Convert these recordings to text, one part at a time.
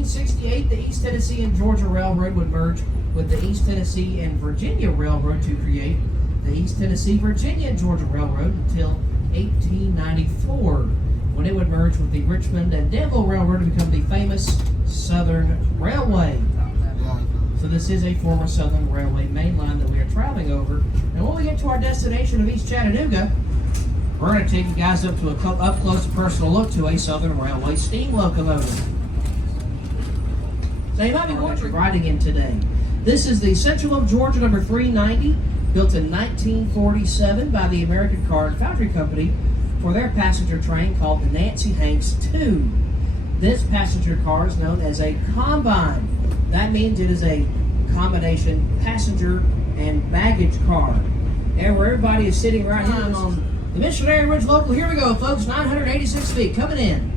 1868, the East Tennessee and Georgia Railroad would merge with the East Tennessee and Virginia Railroad to create the East Tennessee, Virginia, and Georgia Railroad until 1894, when it would merge with the Richmond and Danville Railroad to become the famous Southern Railway. So this is a former Southern Railway main line that we are traveling over. And when we get to our destination of East Chattanooga, we're going to take you guys up to a up-close personal look to a Southern Railway steam locomotive. So you might be wondering, riding in today. This is the Central of Georgia number 390, built in 1947 by the American Car and Foundry Company for their passenger train called the Nancy Hanks II. This passenger car is known as a combine. That means it is a combination passenger and baggage car. And where everybody is sitting right here on the Missionary Ridge Local. Here we go, folks, 986 feet coming in.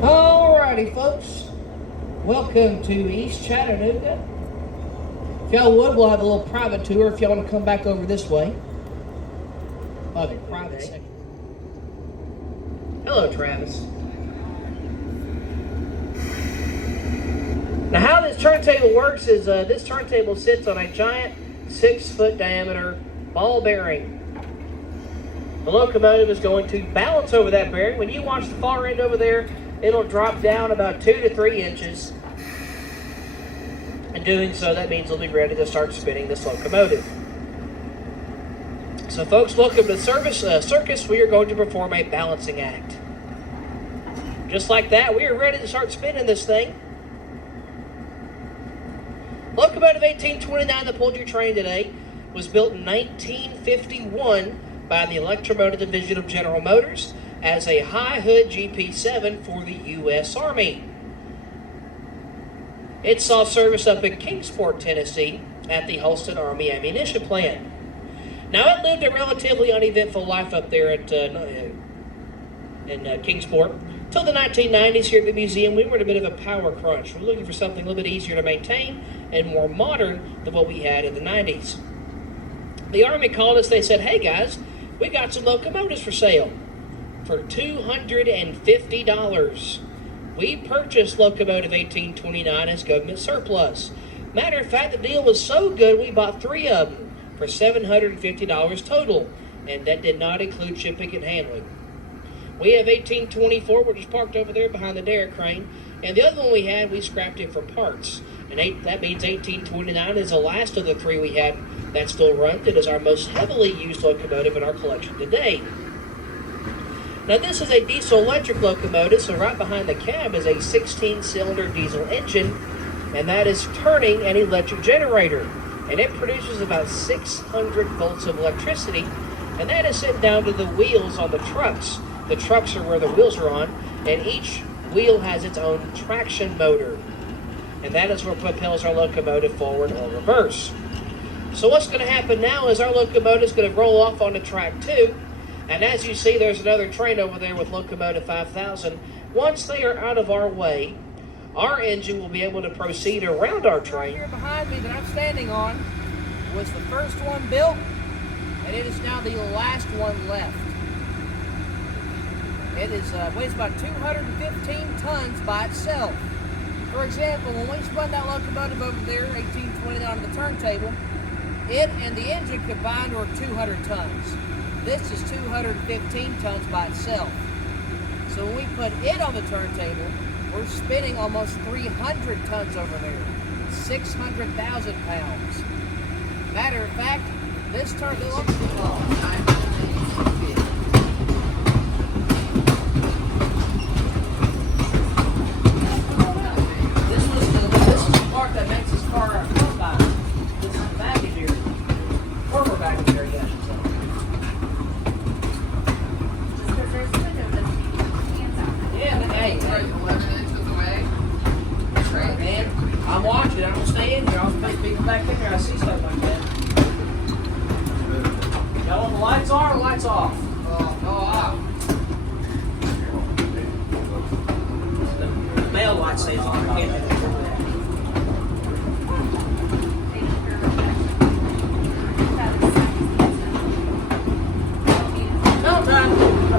Alrighty, folks, welcome to East Chattanooga. If y'all would, we'll have a little private tour if y'all want to come back over this way. Okay, private section. Hello, Travis. Now, how this turntable works is this turntable sits on a giant 6-foot diameter ball bearing. The locomotive is going to balance over that bearing. When you watch the far end over there, it'll drop down about 2 to 3 inches. In doing so, that means it'll be ready to start spinning this locomotive. So folks, welcome to the circus. We are going to perform a balancing act. Just like that, we are ready to start spinning this thing. Locomotive 1829 that pulled your train today was built in 1951 by the Electromotive Division of General Motors as a high hood GP7 for the U.S. Army. It saw service up in Kingsport, Tennessee at the Holston Army Ammunition Plant. Now, it lived a relatively uneventful life up there at in Kingsport. Till the 1990s here at the museum, we were in a bit of a power crunch. We're looking for something a little bit easier to maintain and more modern than what we had in the 90s. The Army called us. They said, hey guys, we got some locomotives for sale for $250. We purchased locomotive 1829 as government surplus. Matter of fact, the deal was so good we bought 3 of them for $750 total, and that did not include shipping and handling. We have 1824, which is parked over there behind the derrick crane, and the other one we had, we scrapped it for parts. And that means 1829 is the last of the 3 we had that still runs. It is our most heavily used locomotive in our collection today. Now, this is a diesel-electric locomotive, so right behind the cab is a 16-cylinder diesel engine, and that is turning an electric generator. And it produces about 600 volts of electricity, and that is sent down to the wheels on the trucks. The trucks are where the wheels are on, and each wheel has its own traction motor. And that is what propels our locomotive forward or reverse. So what's going to happen now is our locomotive is going to roll off on the track 2. And as you see, there's another train over there with locomotive 5000. Once they are out of our way, our engine will be able to proceed around our train. Here behind me that I'm standing on was the first one built, and it is now the last one left. It is weighs about 215 tons by itself. For example, when we spun that locomotive over there, 1820 on the turntable, it and the engine combined were 200 tons. This is 215 tons by itself. So when we put it on the turntable, we're spinning almost 300 tons over there, 600,000 pounds. Matter of fact, this turntable, this is the part that makes this car a combine. This is the baggage area, former baggage area, I should say. Yeah, but hey, God saves all. No time.